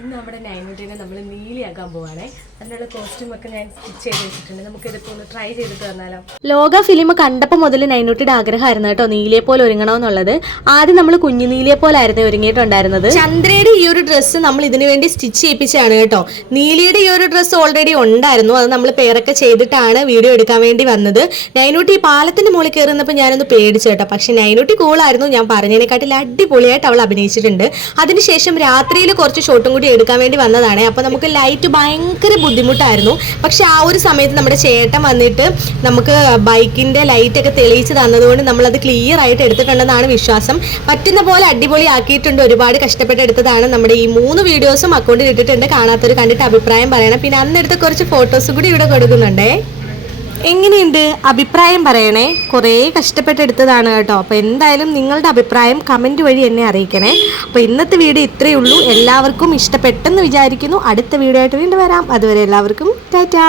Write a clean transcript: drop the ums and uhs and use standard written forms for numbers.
ഇന്ന് നമ്മുടെ നൈനുട്ടിനെ നമ്മൾ നീലിയാക്കാൻ പോവാണേ. അതിനുള്ള കോസ്റ്റ്യൂമൊക്കെ ഞാൻ സ്റ്റിച്ച് ചെയ്ത് വെച്ചിട്ടുണ്ട്. നമുക്കിതിപ്പോൾ ഒന്ന് ട്രൈ ചെയ്തിട്ട് വന്നാലോ. ലോക ഫിലിം കണ്ടപ്പോൾ മുതൽ നൈനുട്ടിയുടെ ആഗ്രഹമായിരുന്നു കേട്ടോ നീലിയെ പോലെ ഒരുങ്ങണമെന്നുള്ളത്. ആദ്യം നമ്മൾ കുഞ്ഞു നീലിയെ പോലായിരുന്നു ഒരുങ്ങിയിട്ടുണ്ടായിരുന്നത്. ചന്ദ്രയുടെ ഈ ഒരു ഡ്രസ്സ് നമ്മൾ ഇതിനു വേണ്ടി സ്റ്റിച്ച് ചെയ്യിപ്പിച്ചാണ് കേട്ടോ. നീലിയുടെ ഈ ഒരു ഡ്രസ്സ് ഓൾറെഡി ഉണ്ടായിരുന്നു. അത് നമ്മൾ പേരൊക്കെ ചെയ്തിട്ടാണ് വീഡിയോ എടുക്കാൻ വേണ്ടി വന്നത്. നൈനുട്ടി ഈ പാലത്തിന്റെ മുകളിൽ കയറുന്നപ്പോൾ ഞാനൊന്ന് പേടിച്ചു കേട്ടോ. പക്ഷെ നൈനുട്ടി കൂളായിരുന്നു. ഞാൻ പറഞ്ഞതിനെക്കാട്ടിൽ അടിപൊളിയായിട്ട് അവൾ അഭിനയിച്ചിട്ടുണ്ട്. അതിനുശേഷം രാത്രിയിൽ കുറച്ച് ഷോട്ടും കൂടി എടുക്കാൻ വേണ്ടി വന്നതാണ്. അപ്പോൾ നമുക്ക് ലൈറ്റ് ഭയങ്കര ബുദ്ധിമുട്ടായിരുന്നു. പക്ഷെ ആ ഒരു സമയത്ത് നമ്മുടെ ചേട്ടൻ വന്നിട്ട് നമുക്ക് ബൈക്കിന്റെ ലൈറ്റ് ഒക്കെ തെളിയിച്ച് തന്നതുകൊണ്ട് നമ്മളത് ക്ലിയർ ആയിട്ട് എടുത്തിട്ടുണ്ടെന്നാണ് വിശ്വാസം. പറ്റുന്ന പോലെ അടിപൊളി ആക്കിയിട്ടുണ്ട്. ഒരുപാട് കഷ്ടപ്പെട്ട് എടുത്തതാണ്. നമ്മുടെ ഈ 3 വീഡിയോസും അക്കൗണ്ടിൽ ഇട്ടിട്ടുണ്ട്. കാണാത്തവർ കണ്ടിട്ട് അഭിപ്രായം പറയണം. പിന്നെ അന്നെടുത്ത കുറച്ച് ഫോട്ടോസ് കൂടി ഇവിടെ കൊടുക്കുന്നുണ്ടേ. എങ്ങനെയുണ്ട് അഭിപ്രായം പറയണേ. കുറേ കഷ്ടപ്പെട്ടെടുത്തതാണ് കേട്ടോ. അപ്പോൾ എന്തായാലും നിങ്ങളുടെ അഭിപ്രായം കമൻറ്റ് വഴി എന്നെ അറിയിക്കണേ. അപ്പോൾ ഇന്നത്തെ വീഡിയോ ഇത്രയേ ഉള്ളൂ. എല്ലാവർക്കും ഇഷ്ടപ്പെട്ടെന്ന് വിചാരിക്കുന്നു. അടുത്ത വീഡിയോ ആയിട്ട് വീണ്ടും വരാം. അതുവരെ എല്ലാവർക്കും ടാറ്റാ.